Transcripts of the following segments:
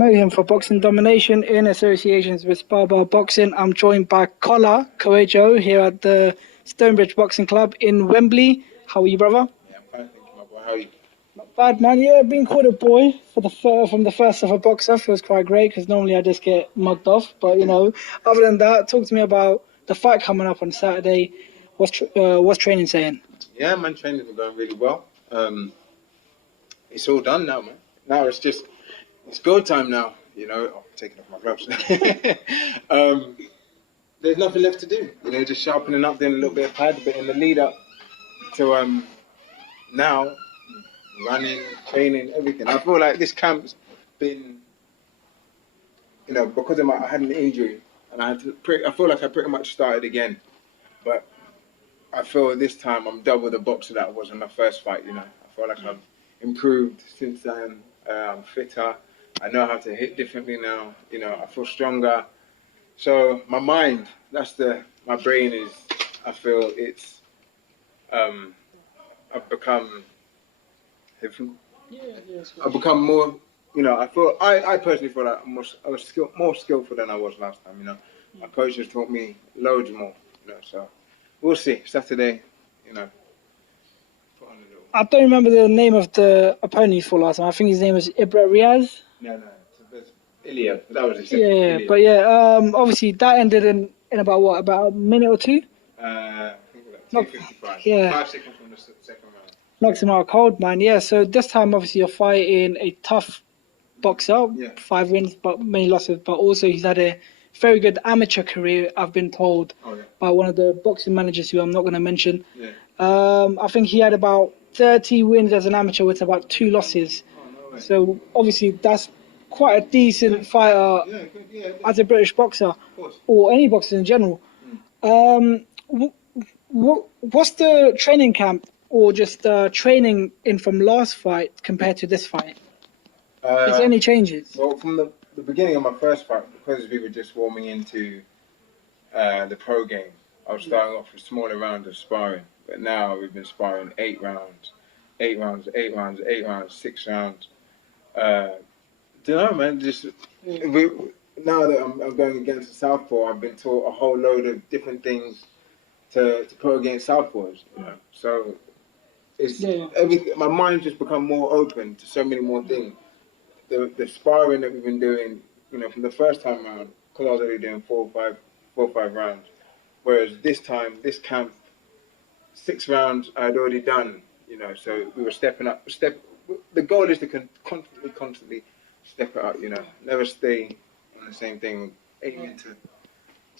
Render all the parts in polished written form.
Mohim for Boxing Domination in associations with Sparring Boxing. I'm joined by Kola Koyejo here at the Stonebridge Boxing Club in Wembley. How are you, brother? Yeah, I'm fine, thank you, my boy. How are you? Not bad, man. Yeah, being called a boy for from the first ever boxer feels quite great because normally I just get mugged off. But other than that, talk to me about the fight coming up on Saturday. What's training saying? Yeah, man, training's been going really well. It's all done now, man. Now it's go time now. I'm taking off my gloves. There's nothing left to do. Just sharpening up, doing a little bit of pad, but in the lead up to now, running, training, everything. I feel like this camp's been, because I had an injury, and I feel like I pretty much started again, but I feel this time I'm double the boxer that I was in my first fight. I feel like I've improved since then. I'm fitter. I know how to hit differently now. I feel stronger. So my mind, my brain is. I feel it's. I've become. I've become more. I personally feel like I was more skillful than I was last time. My coach has taught me loads more. So. We'll see. Saturday, put on a little. I don't remember the name of the opponent you fought last time. I think his name was Ibra Riaz. No. It's Ilya. That was his second. Yeah, Ilya. But obviously that ended in about what? About a minute or two? I think like 2:55. Yeah. 5 seconds from the second round. Knocks him out cold, man. Yeah, so this time obviously you're fighting a tough boxer. Yeah. 5 wins, but many losses. But also he's had a very good amateur career, I've been told, by one of the boxing managers who I'm not going to mention. Yeah. I think he had about 30 wins as an amateur with about 2 losses. Oh, no way. So obviously that's quite a decent fighter as a British boxer, or any boxer in general. What's the training camp or just training in from last fight compared to this fight? Is there any changes? Well, from the beginning of my first fight, because we were just warming into the pro game, I was starting off with smaller rounds of sparring. But now we've been sparring 8 rounds, 6 rounds. Don't know, man. Now that I'm going against the southpaw, I've been taught a whole load of different things to put against southpaws. So it's everything. My mind's just become more open to so many more things. The sparring that we've been doing, from the first time around, because I was already doing 4 or 5 rounds. Whereas this camp, 6 rounds I had already done. So we were stepping up. The goal is to constantly step it up. Never stay on the same thing. Aiming to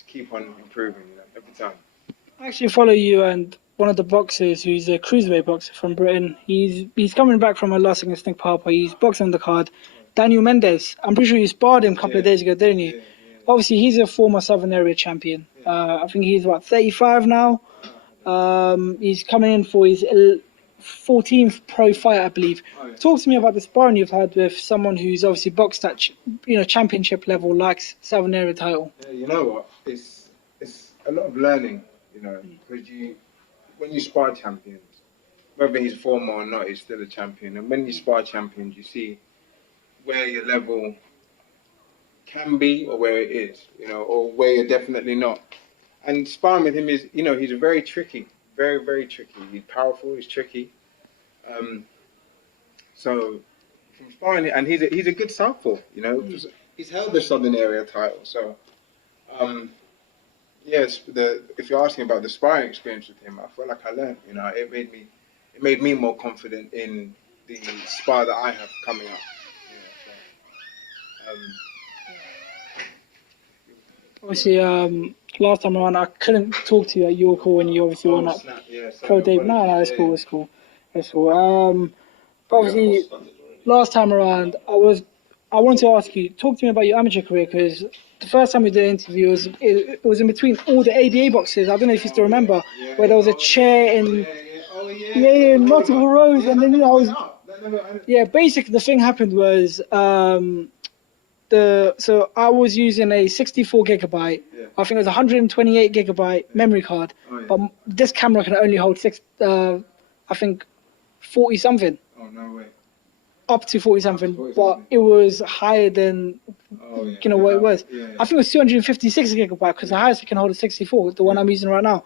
keep on improving. Every time. I actually follow you and one of the boxers who's a cruiserweight boxer from Britain. He's coming back from a loss against Nick Papa. He's boxing on the card. Daniel Mendes. I'm pretty sure you sparred him a couple of days ago, didn't you? Yeah. Obviously, he's a former Southern Area champion. I think he's about 35 now. He's coming in for his 14th pro fight, I believe. Talk to me about the sparring you've had with someone who's obviously boxed at championship level, likes Southern Area title. Yeah, you know what? It's a lot of learning. Because when you spar champions, whether he's former or not, he's still a champion. And when you spar champions, you see where your level can be or where it is, or where you're definitely not. And sparring with him is, he's very tricky, very, very tricky. He's powerful, he's tricky. So from sparring, and he's a good southpaw, He's held the Southern Area title, so yes. If you're asking about the sparring experience with him, I feel like I learned. It made me more confident in the spar that I have coming up. Obviously, last time around I couldn't talk to you at your call when you obviously won up pro Dave. No, it's cool. But obviously, last time around I wanted to ask you, talk to me about your amateur career, because the first time we did an interview it was in between all the ABA boxes. I don't know if you still remember, where there was a chair in multiple rows, and then basically the thing happened was so I was using a 64 gigabyte. I think it was 128 gigabyte memory card, but this camera can only hold I think 40 something. Oh, no way. up to 40 something, 40 but something. it was higher than Oh, yeah. you know what it was. Yeah. I think it was 256 gigabyte because the highest you can hold is 64, the one I'm using right now.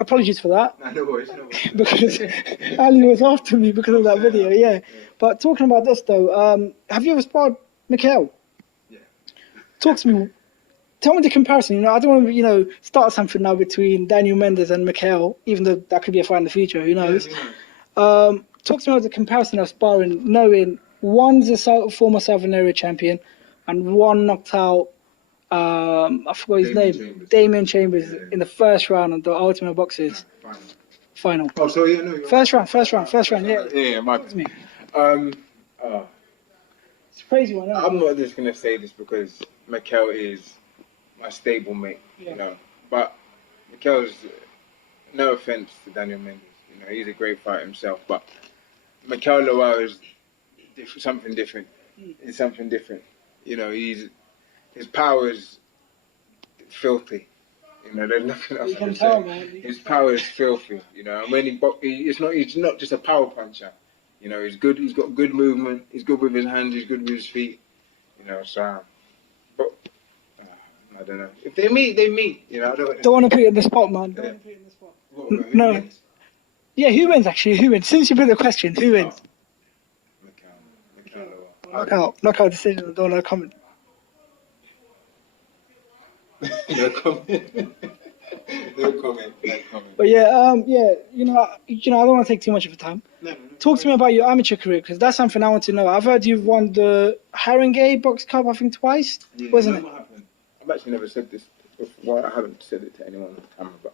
Apologies for that. No worries, no worries. Because Ali was after me because of that video, yeah. But talking about this though, have you ever sparred Mikael? Yeah. Talk to me. Tell me the comparison. You know, I don't want to, start something now between Daniel Mendes and Mikael, even though that could be a fight in the future. Who knows? Talk to me about the comparison of sparring, knowing one's a former Southern Area champion, and one knocked out. I forgot his name. Damien Chambers in the first round of the Ultimate Boxers final. Oh, so yeah, no. First round. Yeah. Yeah, my. Talk to me. Uh, It's a crazy one. I'm not just gonna say this because Mikael is my stable mate, but Mikael's, no offense to Daniel Mendes, he's a great fighter himself, but Mikael Lawal is something different. It's something different. His power is filthy. There's nothing else. You can tell, man. His power is filthy. And when he's not just a power puncher. He's good. He's got good movement. He's good with his hands. He's good with his feet. So, but I don't know. If they meet, they meet. I don't want to put you in the spot, man. Don't want to put you in the spot. What, no. Wins? Yeah, who wins actually? Who wins? Since you put the question, who wins? Mikael. Knockout decision. I don't want to comment. No comment. No comment. But yeah, I don't want to take too much of your time. No. Talk to me about your amateur career, because that's something I want to know. I've heard you've won the Haringey Box Cup, I think, twice, wasn't it? What happened? I've actually never said this before. I haven't said it to anyone on camera, but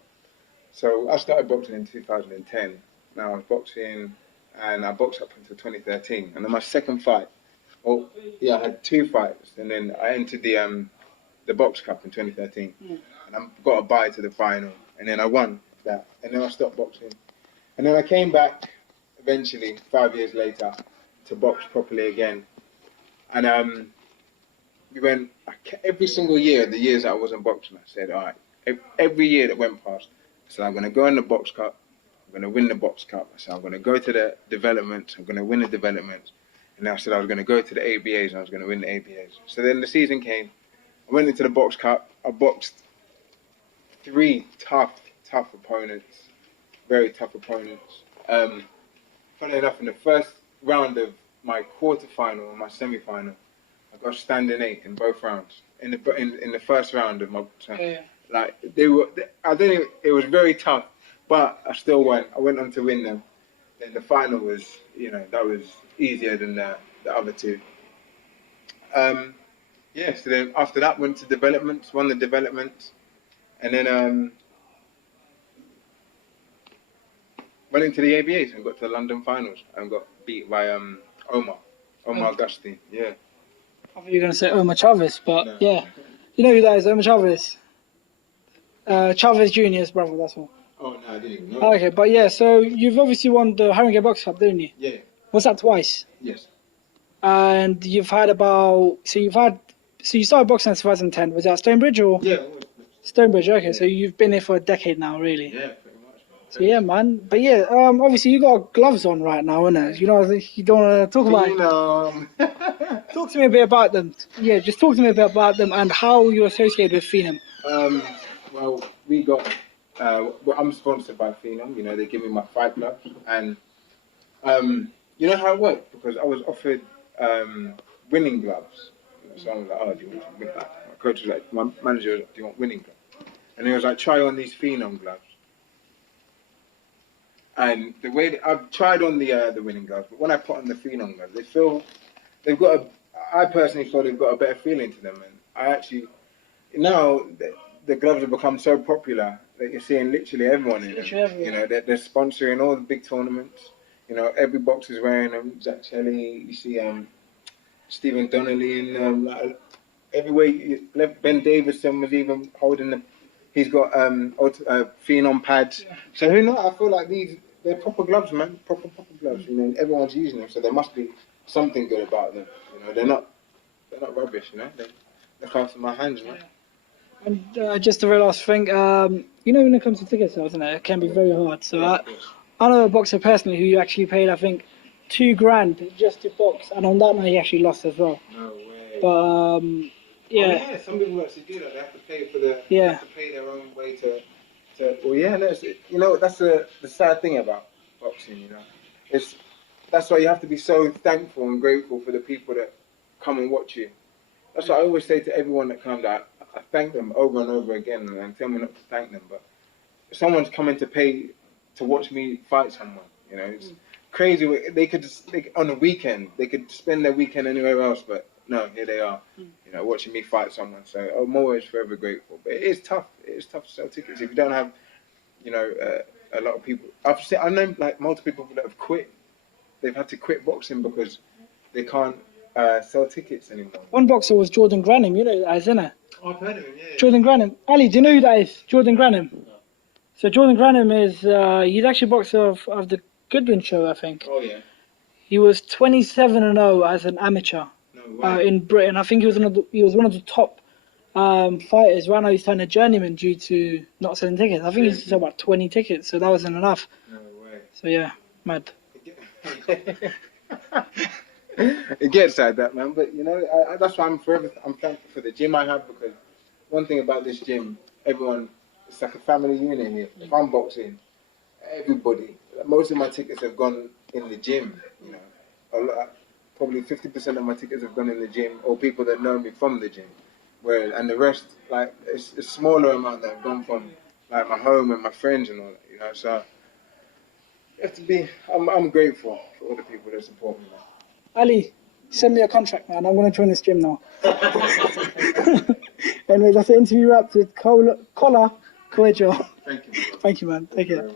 so I started boxing in 2010. Now I was boxing, and I boxed up until 2013. And then my second fight, I had 2 fights, and then I entered the Box Cup in 2013, and I got a bye to the final, and then I won that, and then I stopped boxing, and then I came back eventually 5 years later to box properly again, and we went every single year. The years that I wasn't boxing, I said, all right, every year that went past, I said I'm going to go in the Box Cup, I'm going to win the Box Cup. I said I'm going to go to the developments, I'm going to win the developments, and then I said I was going to go to the ABAs and I was going to win the ABAs. So then the season came. I went into the Box Cup. I boxed 3 tough opponents, very tough opponents. Funny enough, in the first round of my quarterfinal and my semi-final, I got standing 8 in both rounds. In the first round of my, like it was very tough, but I still won. I went on to win them. Then the final was, that was easier than the other 2. So then after that went to developments, won the developments, and then went into the ABAs and got to the London finals and got beat by Omar Augustine. Yeah. I thought you were going to say Omar Chavez, but No. yeah. You know who that is, Omar Chavez? Chavez Jr.'s brother, that's all. Oh, no, I didn't even know. Okay, but yeah, so you've obviously won the Haringey Box Cup, didn't you? Yeah. Was that twice? Yes. And you've had so you started boxing in 2010. Was that Stonebridge or? Yeah. Stonebridge, okay. Yeah. So you've been here for a decade now, really. Yeah, pretty much. So yeah, man. But yeah, obviously you got gloves on right now, innit? You don't want to talk about. Talk to me a bit about them. Yeah, just talk to me a bit about them and how you're associated with Phenom. Well, we got. I'm sponsored by Phenom. They give me my fight gloves, and you know how it worked, because I was offered winning gloves. So I was like, oh, do you want some winning gloves? My coach was like, my manager was like, do you want winning gloves? And he was like, try on these Phenom gloves. And the way I've tried on the winning gloves, but when I put on the Phenom gloves, I personally feel they've got a better feeling to them. And I actually, now the gloves have become so popular that you're seeing literally everyone in them. They're sponsoring all the big tournaments. Every boxer's wearing them. Zach Shelley, you see Stephen Donnelly in them. Everywhere. Ben Davison was even holding them. He's got Phenom pads. Yeah. So who knows? I feel like they're proper gloves, man. Proper gloves. Everyone's using them, so there must be something good about them. They're not rubbish. They look after my hands, man. Yeah. And just the very last thing, when it comes to ticket sales, it can be very hard. So I know a boxer personally who actually paid, I think, $2,000 just to box, and on that night he actually lost as well. No way. But yeah. Oh, yeah, some people actually do that. They have to pay for the. Yeah. They have to pay their own way to. Well, yeah, no, you know, that's the sad thing about boxing. You know, that's why you have to be so thankful and grateful for the people that come and watch you. That's what I always say to everyone that comes out. I thank them over and over again, and tell me not to thank them. But if someone's coming to pay to watch me fight someone, you know, it's crazy. They could on a weekend, they could spend their weekend anywhere else, but no, here they are, you know, watching me fight someone. So I'm always forever grateful. But it is tough. It is tough to sell tickets if you don't have, you know, a lot of people. I know like multiple people that have quit. They've had to quit boxing because they can't sell tickets anymore. One boxer was Jordan Granham, you know that, isn't it? Oh, I've heard of him, yeah. Jordan Granham. Ali, do you know who that is? Jordan Granham. No. So Jordan Granham is, he's actually boxer of the Goodwin show, I think. Oh, yeah. He was 27-0 as an amateur in Britain. I think he was one of the top fighters. Right now he's turned a journeyman due to not selling tickets. I think he's sold about 20 tickets, so that wasn't enough. No way. So yeah, mad. It gets like that, man. But you know, that's why I'm thankful for the gym I have, because one thing about this gym, everyone, it's like a family unit here. If I'm boxing, everybody, most of my tickets have gone in the gym. You know, probably 50% of my tickets have gone in the gym, or people that know me from the gym. And the rest, like, it's a smaller amount that have gone from like my home and my friends and all that. You know, so you have to be. I'm grateful for all the people that support me, man. Ali, send me a contract, man. I'm going to join this gym now. Anyways, that's the interview wrapped with Kola Koyejo. Thank you. Thank you, man. Take care.